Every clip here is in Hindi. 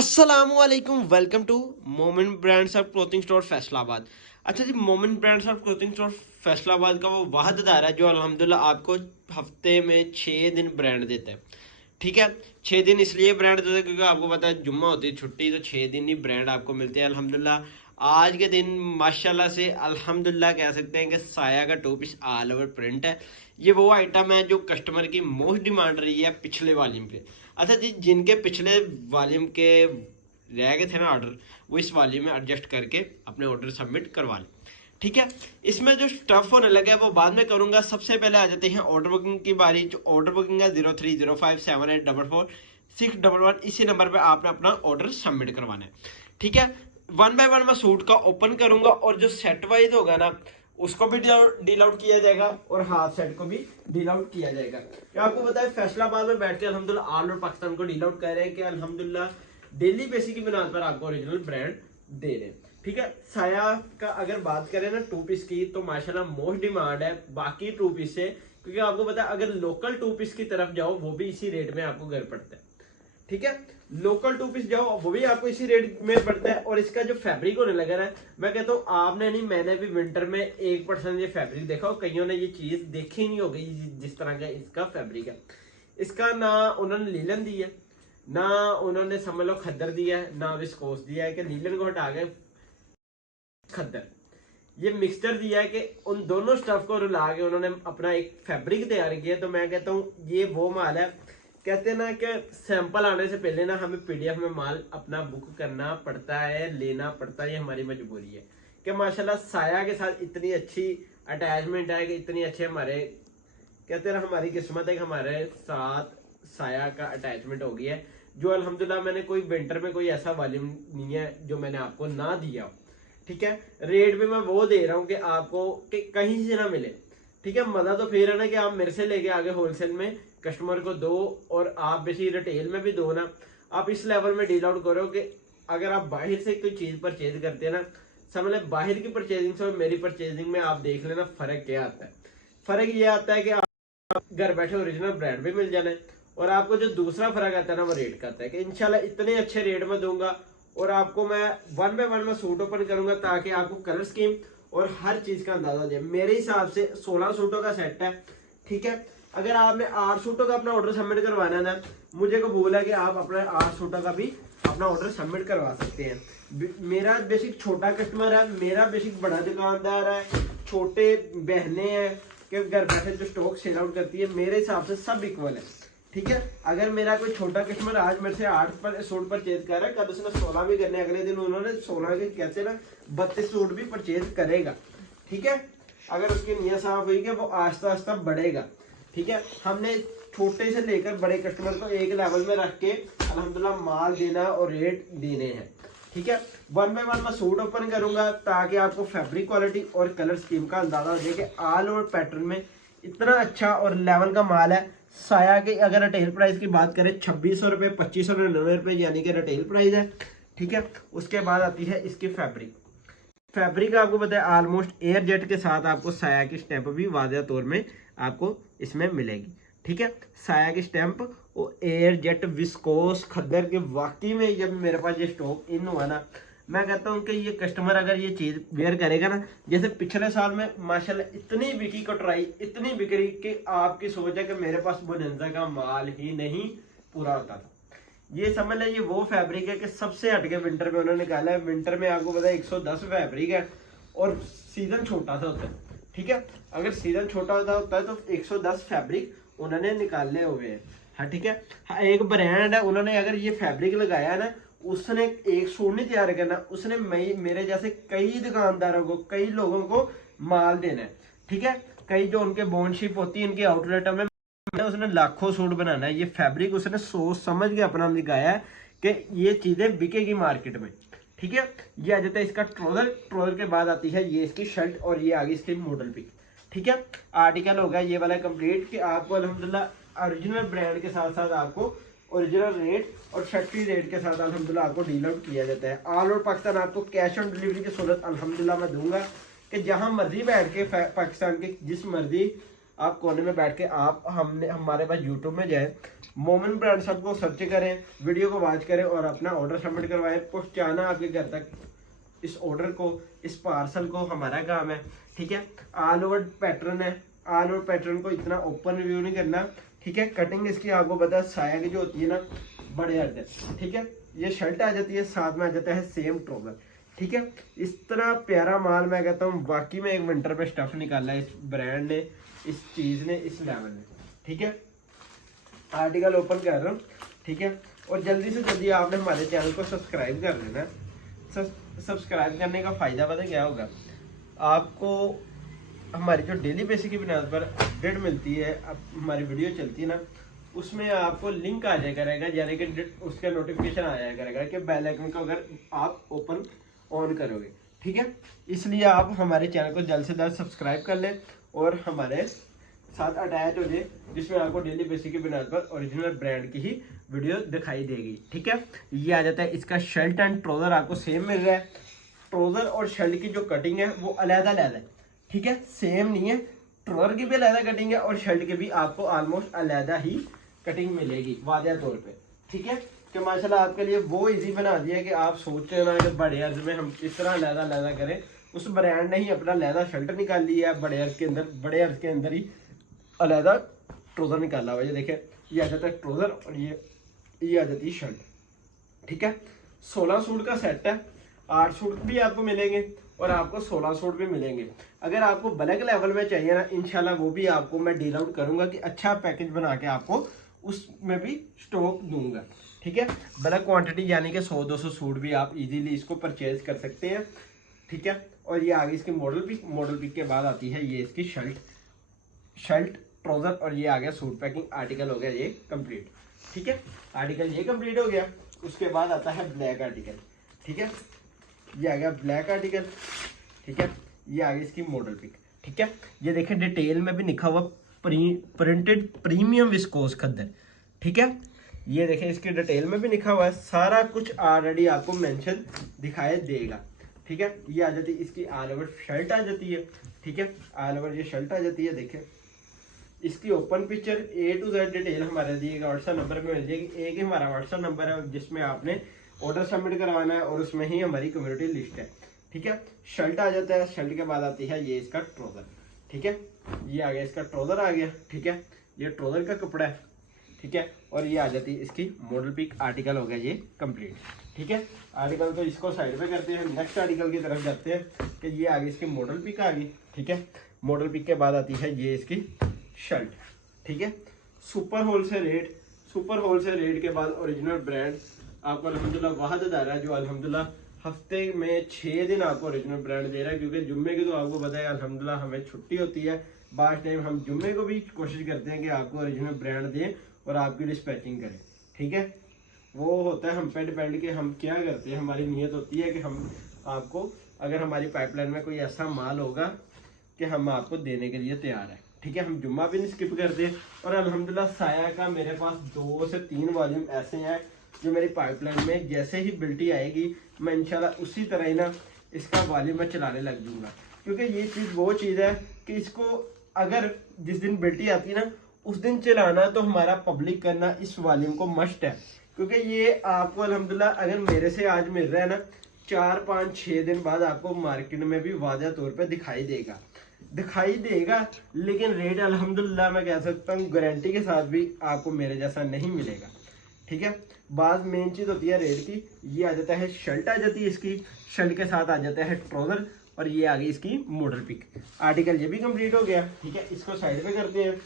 अस्सलामुअलैकुम, वेलकम टू मोमिन brands of clothing store Faisalabad. अच्छा जी, मोमिन brands of clothing store Faisalabad का वो वाहद अदारा है जो अल्हम्दुलिल्लाह आपको हफ्ते में 6 दिन ब्रांड देता है। ठीक है, 6 दिन इसलिए ब्रांड देता है क्योंकि आपको पता है जुम्मा होती है छुट्टी, तो 6 दिन ही ब्रांड आपको मिलते हैं अल्हम्दुलिल्लाह। आज के दिन माशाल्लाह से अल्हम्दुलिल्लाह कह सकते हैं कि साया का two piece all over print है। ये वो आइटम है जो कस्टमर की मोस्ट डिमांड रही है पिछले वॉल्यूम पे। अच्छा जी, जिनके पिछले वॉल्यूम के रह गए थे ना ऑर्डर, वो इस वॉल्यूम में एडजस्ट करके अपने ऑर्डर सबमिट करवा लें। ठीक है, इसमें जो स्टफ होने लगा है वो बाद में करूंगा। सबसे पहले आ जाते हैं ऑर्डर बुकिंग की बारी। जो ऑर्डर बुकिंग है 030578446111, इसी नंबर पे आपने अपना ऑर्डर सबमिट करवाना है। ठीक है, वन बाय वन मैं सूट का ओपन करूंगा और जो सेट वाइज होगा ना उसको भी डील आउट किया जाएगा और हाफ सेट को भी डील आउट किया जाएगा। क्या आपको पता है फैसलाबाद में बैठ के अल्हम्दुलिल्लाह ऑल ओवर पाकिस्तान को डील आउट कर रहे हैं कि अल्हम्दुलिल्लाह डेली बेसिस की बुनियाद पर आपको ओरिजिनल ब्रांड दे रहे हैं। ठीक है, साया का अगर बात करें ना टू पीस की, तो माशाल्लाह मोस्ट डिमांड है बाकी टू पीस से, क्योंकि आपको पता है अगर लोकल टू पीस की तरफ जाओ वो भी इसी रेट में आपको घर पड़ता है। ठीक है, लोकल टू पीस जाओ वो भी आपको इसी रेट में पड़ता है। और इसका जो फैब्रिक होने लगा ना, मैं कहता हूँ आपने नहीं, मैंने भी विंटर में 1% ये फैब्रिक देखा और कईयों ने ये चीज देखी नहीं होगी जिस तरह का इसका फैब्रिक है। इसका ना उन्होंने लीलन दी है, ना उन्होंने समझ लो खद्दर दिया है, ना विस्कोस दिया है कि लीलन को हटा के खद्दर, ये मिक्सचर दिया है कि उन दोनों स्टफ को रुला के उन्होंने अपना एक फैब्रिक तैयार किया। तो मैं कहता हूँ ये वो माल है, कहते हैं ना कि सैंपल आने से पहले ना हमें पीडीएफ में माल अपना बुक करना पड़ता है, लेना पड़ता है, ये हमारी मजबूरी है कि माशाल्लाह साया के साथ इतनी अच्छी अटैचमेंट है कि इतनी अच्छे हमारे कहते हैं ना हमारी किस्मत है कि हमारे साथ साया का अटैचमेंट हो गया है, जो अल्हम्दुलिल्लाह मैंने कोई विंटर में कोई ऐसा वॉल्यूम नहीं है जो मैंने आपको ना दिया हो। ठीक है, रेट भी मैं वो दे रहा हूँ कि आपको कि कहीं से ना मिले। ठीक है, मजा तो फिर है ना कि आप मेरे से लेके आगे होलसेल में कस्टमर को दो और आप बेसी रिटेल में भी दो ना। आप इस लेवल में डील आउट करो कि अगर आप बाहर से कोई चीज परचेज करते हैं ना, समझ लें बाहर की परचेजिंग से और मेरी परचेजिंग में आप देख लेना फर्क क्या आता है। फर्क ये आता है कि आप घर बैठे ओरिजिनल ब्रांड भी मिल जाना है, और आपको जो दूसरा फर्क आता है ना वो रेट का आता है कि इंशाल्लाह इतने अच्छे रेट में दूंगा और आपको मैं वन बाय वन में सूट ओपन करूंगा ताकि आपको कलर स्कीम और हर चीज का अंदाजा दे। मेरे हिसाब से 16 सूटों का सेट है। ठीक है, अगर आपने 8 सूटों का अपना ऑर्डर सबमिट करवाना है ना, मुझे कबूल है कि आप अपने 8 सूटों का भी अपना ऑर्डर सबमिट करवा सकते हैं। मेरा बेसिक छोटा कस्टमर है, मेरा बेसिक बड़ा दुकानदार है, छोटे बहनें हैं कि घर बैठे जो स्टॉक सेल आउट करती है, मेरे हिसाब से सब इक्वल है। ठीक है, अगर मेरा कोई छोटा कस्टमर आज मेरे से 8 पर सूट परचेज कर रहा है, कल उसने 16 भी करने, अगले दिन उन्होंने 16 के कहते ना 32 सूट भी परचेज करेगा। ठीक है, अगर उसकी नीयत साफ हुई कि वो आस्ता आस्ता बढ़ेगा। ठीक है, हमने छोटे से लेकर बड़े कस्टमर को एक लेवल में रख के अल्हम्दुलिल्लाह माल देना और रेट देने हैं। ठीक है, वन बाय वन मैं सूट ओपन करूंगा ताकि आपको फैब्रिक क्वालिटी और कलर स्कीम का अंदाजा हो जाए कि ऑल ओवर पैटर्न में इतना अच्छा और लेवल का माल है। साया की अगर रिटेल प्राइस की बात करें 2600 रुपये, 2599 रुपये यानी कि रिटेल प्राइस है। ठीक है, उसके बाद आती है इसकी फैब्रिक। फैब्रिक आपको पता है ऑलमोस्ट एयर जेट के साथ आपको साया की स्टैंप भी वाज़ेह तौर में आपको इसमें मिलेगी। ठीक है, साया की स्टैंप और एयर जेट विस्कोस खद्दर के, वाकई में जब मेरे पास ये स्टॉक इन हुआ ना, मैं कहता हूँ कि ये कस्टमर अगर ये चीज वेयर करेगा ना, जैसे पिछले साल में माशाल्लाह इतनी बिकी कटराई, इतनी बिक्री कि आपकी सोच है कि मेरे पास बोनंजा का माल ही नहीं पूरा होता था। ये समझ लें ये वो फैब्रिक है कि सबसे हटके विंटर में उन्होंने निकाला है। विंटर में आपको पता है 110 फैब्रिक है और सीजन छोटा सा होता है। ठीक है, अगर सीजन छोटा होता है तो 110 फैब्रिक उन्होंने निकाले हुए हैं। हाँ ठीक है, हाँ एक ब्रांड है, उन्होंने अगर ये फैब्रिक लगाया है ना, उसने एक सूट नहीं तैयार करना, उसने मेरे जैसे कई दुकानदारों को, कई लोगों को माल देना है। ठीक है, कई जो उनके बॉन्डशिप होती है इनके आउटलेटों में, उसने लाखों सूट बनाना है। ये फैब्रिक उसने सोच समझ के अपना लगाया है कि ये चीजें बिकेगी मार्केट में। ठीक है, ये आ जाता है इसका ट्रोजर। ट्रोजर के बाद आती है ये इसकी शर्ट और ये आगे इसकी मॉडल पिक। ठीक है, आर्टिकल होगा ये वाला कंप्लीट कि आपको अल्हम्दुलिल्लाह ओरिजिनल ब्रांड के साथ साथ आपको ओरिजिनल रेट और फैक्ट्री रेट के साथ अल्हम्दुलिल्लाह आपको डील आउट किया जाता है। ऑल ओवर पाकिस्तान आपको कैश ऑन डिलीवरी की सहूलत अल्हम्दुलिल्लाह मैं दूंगा कि जहां मर्जी बैठ के पाकिस्तान के जिस मर्जी आप कोने में बैठ के आप हमारे पास यूट्यूब में जाए, मोमिन ब्रांड सबको सर्च करें, वीडियो को वॉच करें और अपना ऑर्डर सबमिट करवाएं। पहुंचाना आपके घर तक इस ऑर्डर को, इस पार्सल को हमारा काम है। ठीक है, ऑल ओवर पैटर्न है, ऑल ओवर पैटर्न को इतना ओपन रिव्यू नहीं करना। ठीक है, कटिंग इसकी आपको पता है साया की जो होती है ना, बड़े अर्ध है। ठीक है, ये शर्ट आ जाती है, साथ में आ जाता है सेम ट्राउजर। ठीक है, इस तरह प्यारा माल मैं कहता हूँ वाकई में एक विंटर पे स्टफ निकाला है इस ब्रांड ने, इस चीज ने, इस लेवल ने। ठीक है, आर्टिकल ओपन कर रहा हूँ। ठीक है, और जल्दी से जल्दी आपने हमारे चैनल को सब्सक्राइब कर लेना। सब्सक्राइब करने का फायदा पता क्या होगा आपको, हमारी जो डेली बेसिस की बुनियाद पर अपडेट मिलती है, अब हमारी वीडियो चलती है ना, उसमें आपको लिंक आ जाया करेगा, यानी कि उसका नोटिफिकेशन आ जाया करेगा कि बेल आइकन को अगर आप ओपन ऑन करोगे। ठीक है, इसलिए आप हमारे चैनल को जल्द से जल्द सब्सक्राइब कर लें और हमारे साथ अटैच हो जाए, जिसमें आपको डेली बेसिस की बुनियाद पर ओरिजिनल ब्रांड की ही वीडियो दिखाई देगी। ठीक है, ये आ जाता है इसका शर्ट एंड ट्राउजर आपको सेम मिल रहा है। ट्राउजर और शर्ट की जो कटिंग है वो अलग-अलग है। ठीक है, सेम नहीं है, ट्राउजर की भी अलग कटिंग है और शर्ट की भी आपको ऑलमोस्ट अलग ही कटिंग मिलेगी वादिया तौर पे। ठीक है, कि माशाल्लाह आपके लिए वो इजी बना दिया है कि आप सोच रहे ना कि बड़े अर्ज में हम इस तरह लहदा करें। उस ब्रांड ने ही अपना लहदा शर्ट निकाल लिया है, बड़े अर्ज के अंदर, बड़े अर्ज के अंदर ही अलहदा ट्राउजर निकाला हुआ है। ये देखिए, ये आ जाता है ट्राउजर और ये आ जाती है शर्ट। ठीक है, 16 सूट का सेट है, 8 सूट भी आपको मिलेंगे और आपको 16 सूट भी मिलेंगे। अगर आपको ब्लैक लेवल में चाहिए ना, इंशाल्लाह वो भी आपको मैं डील आउट करूंगा कि अच्छा पैकेज बना के आपको उसमें भी स्टॉक दूंगा। ठीक है, ब्लैक क्वांटिटी यानी कि 100-200 सूट भी आप इजीली इसको परचेज कर सकते हैं। ठीक है, और ये आगे इसकी मॉडल पिक के बाद आती है ये इसकी शर्ट ट्राउजर और ये आ गया सूट पैकिंग। आर्टिकल हो गया ये कंप्लीट। ठीक है, आर्टिकल ये कंप्लीट हो गया। उसके बाद आता है ब्लैक आर्टिकल। ठीक है, ये आ गया ब्लैक आर्टिकल। ठीक है, ये आ गई इसकी मॉडल पिक। ठीक है, ये देखें डिटेल में भी लिखा हुआ प्रिंटेड प्रीमियम विस्कोस खद्दर। ठीक है, ये देखें इसकी डिटेल में भी लिखा हुआ है, सारा कुछ ऑलरेडी आपको मेंशन दिखाई देगा। ठीक है, ये आ जाती है इसकी ऑल ओवर शर्ट आ जाती है। ठीक है, ऑल ओवर ये शर्ट आ जाती है। देखें इसकी open picture A to Z detail हमारे दिएगा व्हाट्सएप नंबर पे मिल जाएगी। एक ही हमारा व्हाट्सएप नंबर है जिसमें आपने ऑर्डर सबमिट करवाना है और उसमें ही हमारी कम्युनिटी लिस्ट है। ठीक है, शर्ट आ जाता है, शर्ट के बाद आती है ये इसका ट्राउजर। ठीक है, ये आ गया इसका ट्राउजर आ गया। ठीक है, ये ट्राउजर का कपड़ा है। ठीक है, और ये आ जाती है इसकी मॉडल पिक। आर्टिकल हो गया ये कंप्लीट। ठीक है, आर्टिकल तो इसको साइड पे करते हैं, नेक्स्ट आर्टिकल की तरफ जाते हैं कि ये आ गई इसकी मॉडल पिक आ गई। ठीक है, मॉडल पिक के बाद आती है ये इसकी शर्ट। ठीक है, सुपर होलसेल रेट के बाद ओरिजिनल ब्रांड आपको अल्हम्दुलिल्लाह वाहद अदारा है जो अल्हम्दुलिल्लाह हफ्ते में 6 दिन आपको ओरिजिनल ब्रांड दे रहा है, क्योंकि जुम्मे की तो आपको पता है अल्हम्दुलिल्लाह हमें छुट्टी होती है। बाद टाइम हम जुम्मे को भी कोशिश करते हैं कि आपको ओरिजिनल ब्रांड दें और आपकी डिस्पैचिंग करें। ठीक है, वो होता है हम पे डिपेंड कि हम क्या करते हैं। हमारी नीयत होती है कि हम आपको, अगर हमारी पाइपलाइन में कोई ऐसा माल होगा कि हम आपको देने के लिए तैयार है। ठीक है, हम जुम्मा भी नहीं स्किप करते। और अल्हम्दुलिल्लाह साया का मेरे पास 2 से 3 वॉल्यूम ऐसे हैं जो मेरी पाइपलाइन में जैसे ही बिल्टी आएगी मैं इंशाल्लाह उसी तरह ही ना इसका वॉल्यूम मैं चलाने लग जाऊंगा, क्योंकि ये चीज़ वो चीज़ है कि इसको अगर जिस दिन बिल्टी आती है ना उस दिन चलाना तो हमारा पब्लिक करना इस वॉल्यूम को मस्ट है, क्योंकि ये आपको अल्हम्दुलिल्लाह अगर मेरे से आज मिल रहा है ना 4, 5, 6 दिन बाद आपको मार्केट में भी वाज़ह तौर पर दिखाई देगा, लेकिन रेट अल्हम्दुलिल्लाह मैं कह सकता हूँ गारंटी के साथ भी आपको मेरे जैसा नहीं मिलेगा। ठीक है, बाद मेन चीज़ होती है रेट की। ये आ जाता है शर्ट आ जाती है इसकी, शर्ट के साथ आ जाता है ट्राउजर और ये आ गई इसकी मॉडल पिक। आर्टिकल ये भी कंप्लीट हो गया। ठीक है, इसको साइड पे करते हैं।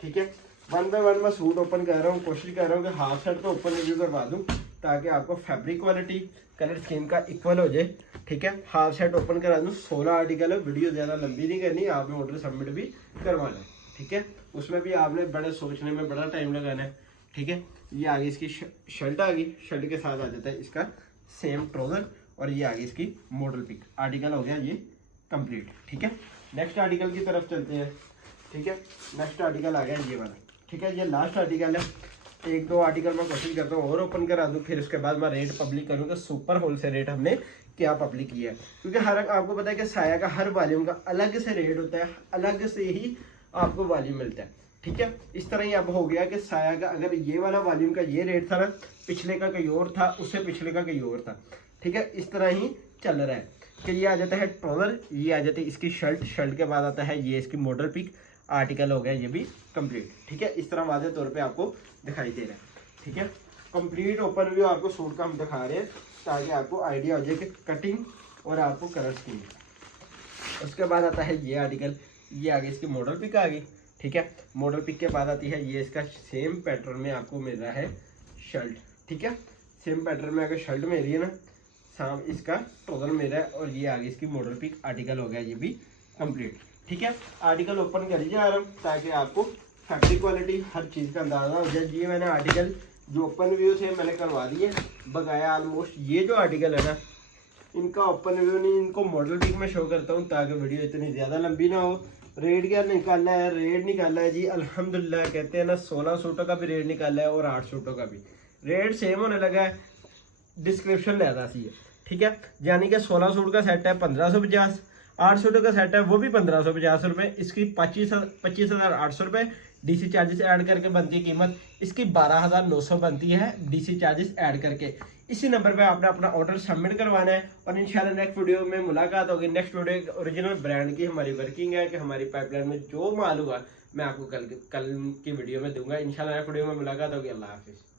ठीक है, 1 बाय 1 मैं सूट ओपन कर रहा हूँ, कोशिश कर रहा हूँ कि हाफ शर्ट तो ओपन रिव्यू करवा दूँ ताकि आपको फैब्रिक क्वालिटी कलर स्कीम का इक्वल हो जाए। ठीक है, हाफ शर्ट ओपन करा दूँ। 16 आर्टिकल है, वीडियो ज़्यादा लंबी नहीं करनी, आपने ऑर्डर सबमिट भी करवाना है। ठीक है, उसमें भी आपने बड़े सोचने में बड़ा टाइम लगाना है। ठीक है, ये आ गई इसकी शर्ट आ गई, शर्ट के साथ आ जाता है इसका सेम ट्राउजर और ये आ गई इसकी मॉडल पिक। आर्टिकल हो गया ये कंप्लीट। ठीक है, नेक्स्ट आर्टिकल की तरफ चलते हैं। ठीक है, नेक्स्ट आर्टिकल आ गया ये वाला। ठीक है, ये लास्ट आर्टिकल है। 1-2 आर्टिकल मैं कोशिश करता हूँ और ओपन करा दूँ, फिर उसके बाद मैं रेट पब्लिक करूँगा। सुपर होलसेल रेट हमने क्या पब्लिक किया है, क्योंकि हर आपको पता है कि साया का हर वॉल्यूम का अलग से रेट होता है, अलग से ही आपको वॉल्यूम मिलता है। ठीक है, इस तरह ही अब हो गया कि साया का अगर ये वाला वॉल्यूम का ये रेट था ना, पिछले का कहीं और था, उससे पिछले का कहीं और था। ठीक है, इस तरह ही चल रहा है कि ये आ जाता है ट्राउजर, ये आ जाती है इसकी शर्ट, शर्ट के बाद आता है ये इसकी मॉडल पिक, आर्टिकल हो गया ये भी कंप्लीट। ठीक है, इस तरह वादे तौर पे आपको दिखाई दे रहा है। ठीक है, कंप्लीट ओपन व्यू आपको सूट का हम दिखा रहे हैं ताकि आपको आइडिया हो जाए कि कटिंग और आपको कलर स्कीम। उसके बाद आता है ये आर्टिकल, ये आगे इसकी मॉडल पिक आ गई। ठीक है, मॉडल पिक के बाद आती है ये इसका सेम पैटर्न में आपको मिल रहा है शर्ट। ठीक है, सेम पैटर्न में अगर शर्ट मिल रही है ना, साम इसका ट्राउजर मिल रहा है और ये आगे इसकी मॉडल पिक आर्टिकल हो गया ये भी कंप्लीट। ठीक है, आर्टिकल ओपन कर जा रहा हूँ ताकि आपको फैब्रिक क्वालिटी हर चीज़ का अंदाजा हो जाए। ये मैंने आर्टिकल जो ओपन व्यू थे मैंने करवा दिए बकाया ऑलमोस्ट। ये जो आर्टिकल है ना, इनका ओपन व्यू नहीं, इनको मॉडल पिक में शो करता हूँ ताकि वीडियो इतनी ज़्यादा लंबी ना हो। रेट क्या निकाला है, रेट निकाला है जी अल्हम्दुलिल्लाह, कहते हैं ना 16 सूटों का भी रेट निकाला है और 8 सूटों का भी रेट सेम होने लगा है। डिस्क्रिप्शन ज़्यादा सी है। ठीक है, यानी कि 16 सूट का सेट है 1550, 8 सूटों का सेट है वो भी 1550 रुपये। इसकी 25,800 रुपये डीसी चार्जेस ऐड करके बनती है कीमत। इसकी 12,900 बनती है डीसी चार्जेस ऐड करके। इसी नंबर पे आपने अपना ऑर्डर सबमिट करवाना है और इंशाल्लाह नेक्स्ट वीडियो में मुलाकात होगी। नेक्स्ट वीडियो ओरिजिनल ब्रांड की हमारी वर्किंग है कि हमारी पाइपलाइन में जो माल हुआ मैं आपको कल की वीडियो में दूंगा। इंशाल्लाह नेक्स्ट वीडियो में मुलाकात होगी। अल्लाह हाफिज़।